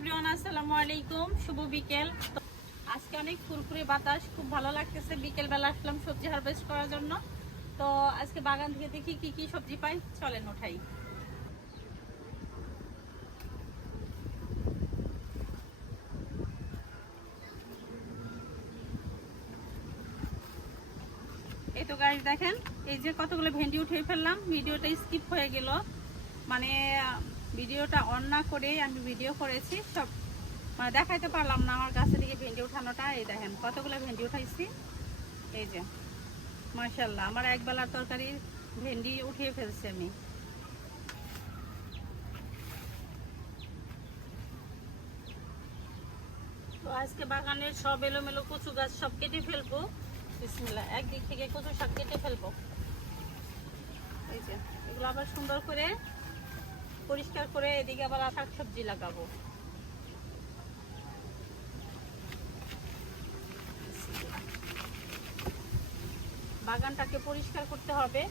Everyone, আসসালামু আলাইকুম। শুভ বিকেল। আজকে অনেক ফুরফুরে বাতাস, খুব ভালো লাগতেছে। বিকেল বেলা আসলাম সবজি হারভেস্ট করার জন্য। তো আজকে বাগান থেকে দেখি কি কি সবজি পাই। চলেন ওঠাই এই তো গাড়ি দেখেন, এই যে কতগুলো ভেন্ডি উঠিয়ে ফেললাম। ভিডিওটা স্কিপ হয়ে গেল। মানে ভিডিওটা অন না করেই আমি ভিডিও করেছি, সব মানে দেখাইতে পারলাম না আমার গাছে থেকে ভেন্ডি উঠানোটা। এই দেখেন, কতগুলো ভেন্ডি উঠাইছি। এই যে মার্শাল্লাহ আমার একবেলার তরকারি ভেন্ডি উঠিয়ে ফেলছি আমি। তো আজকে বাগানের সব এলোমেলো কচু গাছ সব কেটে ফেলব। একদিক থেকে কচু শাক কেটে ফেলব। এই যে, এগুলো আবার সুন্দর করে পরিষ্কার করে এদিকে আবার শাক সবজি লাগাবো। বাগানটাকে পরিষ্কার করতে হবে।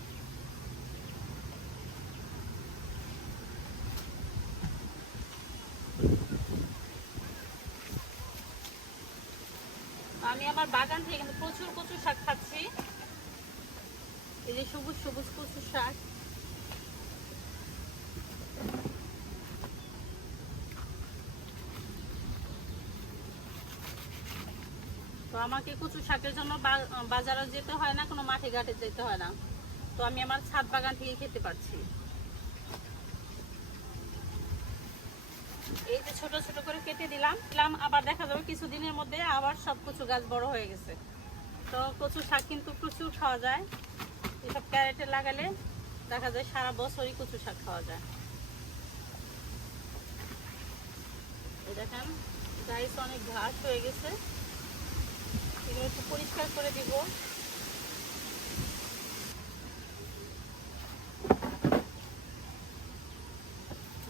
আমি আমার বাগান থেকে প্রচুর কচু শাক খাচ্ছি। এই যে সবুজ সবুজ কচু শাক। আমাকে কচু শাকের জন্য বাজারে যেতে হয় না, কোনো মাঠে ঘাটে যেতে হয় না। তো আমি আমার ছাদ বাগান থেকে খেতে পারছি। এই যে ছোট ছোট করে কেটে দিলাম দিলাম, আবার দেখা যাবে কিছুদিনের মধ্যে আবার সব কচু গাছ বড় হয়ে গেছে। তো কচু শাক কিন্তু প্রচুর খাওয়া যায়। এসব ক্যারেটে লাগালে দেখা যায় সারা বছরই কচু শাক খাওয়া যায়। দেখেন গাইস অনেক ঘাস হয়ে গেছে। একটু পরিষ্কার করে দিব।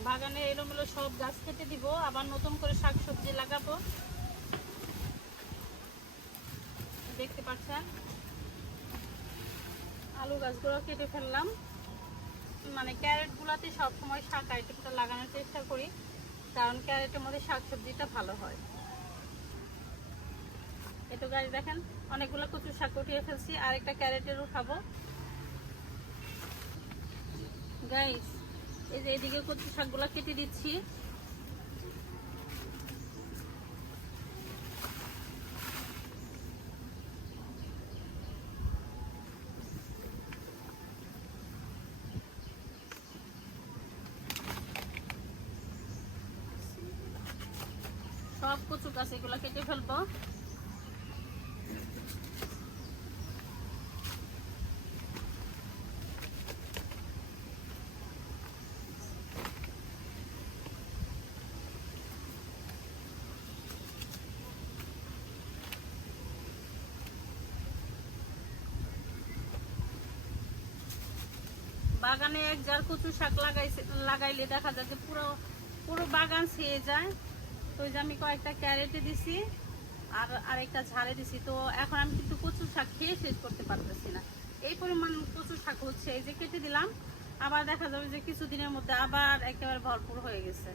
বাগানে এলোমেলো সব গাছ কেটে দিব, আবার নতুন করে শাক সবজি লাগাবো। দেখতে পাচ্ছেন? আলু গাছগুলো কেটে ফেললাম। মানে ক্যারেট গুলাতে সবসময় শাক আইটেমটা লাগানোর চেষ্টা করি, কারণ ক্যারেটের মধ্যে শাক সবজিটা ভালো হয়। এতো গাছ দেখেন, অনেকগুলো কচু শাক উঠিয়ে ফেলছি, আর একটা ক্যারেটের উঠাবো। গাইস এই যে এদিকে কচু শাকগুলো কেটে দিচ্ছি। সব কচু গাছ এগুলো কেটে ফেলব। বাগানে এক জার কচু শাক লাগাইছে লাগাইলে দেখা যায় যে পুরো পুরো বাগান ছেয়ে যায়। তো ওই যে আমি কয়েকটা ক্যারেটে দিছি, আর আরেকটা ঝাড়ে দিছি। তো এখন আমি কিন্তু কচু শাক খেয়ে শেষ করতে পারতেছি না। এই পরিমাণ কচু শাক হচ্ছে, এই যে কেটে দিলাম, আবার দেখা যাবে যে কিছুদিনের মধ্যে আবার একেবারে ভরপুর হয়ে গেছে।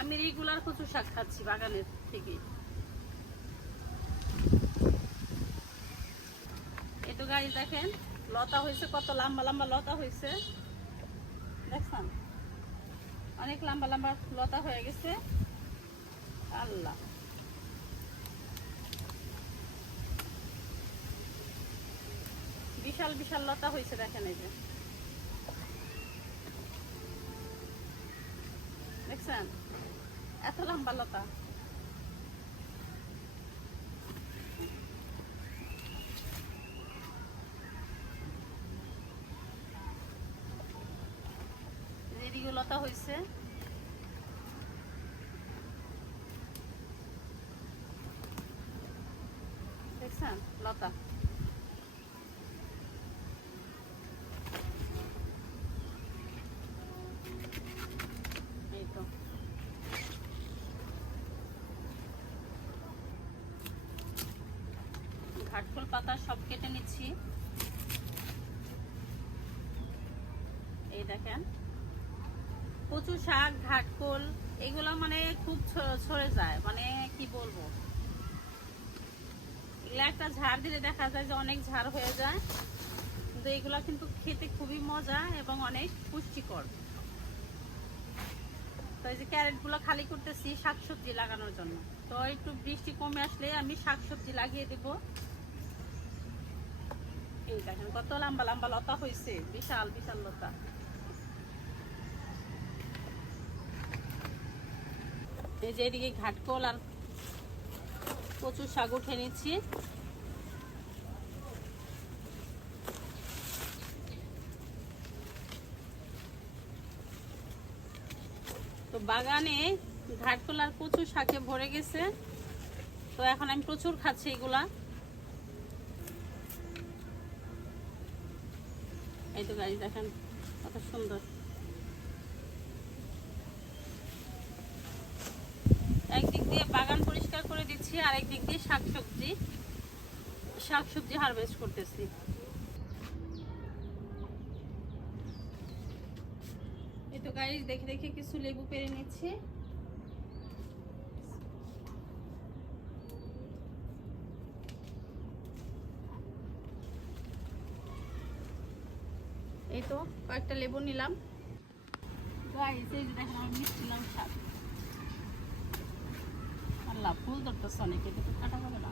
আমি রেগুলার কচু শাক খাচ্ছি বাগানের থেকে। এতো গাড়ি দেখেন। লতা হয়েছে, কত লম্বা লম্বা লতা হয়েছে। দেখছেন? অনেক লম্বা লম্বা লতা হয়ে গেছে। আল্লাহ। বিশাল বিশাল লতা হয়েছে, দেখেন এই যে। দেখছেন? এত লম্বা লতা। এদিকে লতা হয়েছে দেখছেন? লতা। ঘাটফুল পাতা সব কেটে নিচ্ছি। এই দেখেন। কচু শাক, ঘাটকোল, এগুলো মানে খুব ছড়ে যায়। মানে কি বলব? এগুলো একটা ঝাড় দিলে দেখা যায় যে অনেক ঝাড় হয়ে যায়। কিন্তু এগুলো কিন্তু খেতে খুবই মজা এবং অনেক পুষ্টিকর। তো এই যে ক্যারেটগুলো খালি করতেছি শাকসবজি লাগানোর জন্য। তো একটু বৃষ্টি কমে আসলে আমি শাকসবজি লাগিয়ে দেব। এই দেখেন কত লম্বা লম্বা লতা হয়েছে বিশাল বিশাল লতা। এই যে এদিকে ঘাটকল আর প্রচুর শাক উঠে নিচ্ছি। তো বাগানে ঘাটকল আর প্রচুর শাকে ভরে গেছে। তো এখন আমি প্রচুর খাচ্ছি এগুলা। এই তো গাড়ি দেখেন কত সুন্দর একদিক দিয়ে বাগান পরিষ্কার করে দিচ্ছি আর একদিক দিয়ে শাকসবজি শাকসবজি হারভেস্ট করতেছি। এই গাইজ দেখে দেখে কিছু লেবু পেরে নিচ্ছি। এই তো কয়েকটা লেবু নিলাম। গাইজ এই দেখেন, আমি মিষ্টিলাম শাক। আল্লাহ ফুল ধরতেছে অনেক এটা তো কাটা যাবে না।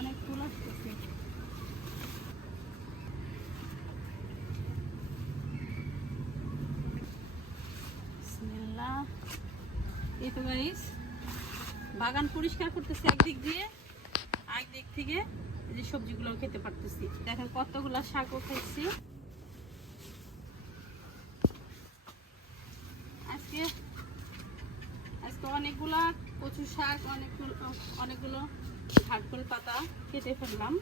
অনেক ফুল আসতেছে। বাগান পরিষ্কার করতেছি একদিক দিয়ে একদিক থেকে এই যে সবজিগুলো খেতে পারতেছি। দেখেন কতগুলা শাকও খাইছি আজকে অনেকগুলা কচু শাক, অনেকগুলো অনেকগুলো ঘাটকল পাতা কেটে ফেললাম।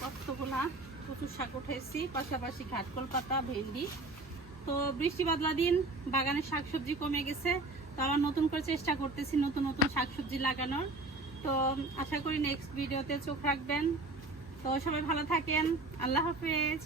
কতগুলা কচু শাক উঠেছি, পাশাপাশি ঘাটকল পাতা, ভেন্ডি। তো বৃষ্টি বাদলা দিন বাগানের শাকসবজি কমে গেছে, তো আমার নতুন করে চেষ্টা করতেছি নতুন নতুন শাকসবজি লাগানোর। তো আশা করি নেক্সট ভিডিওতে চোখ রাখবেন। তো সবাই ভালো থাকেন, আল্লাহ হাফেজ।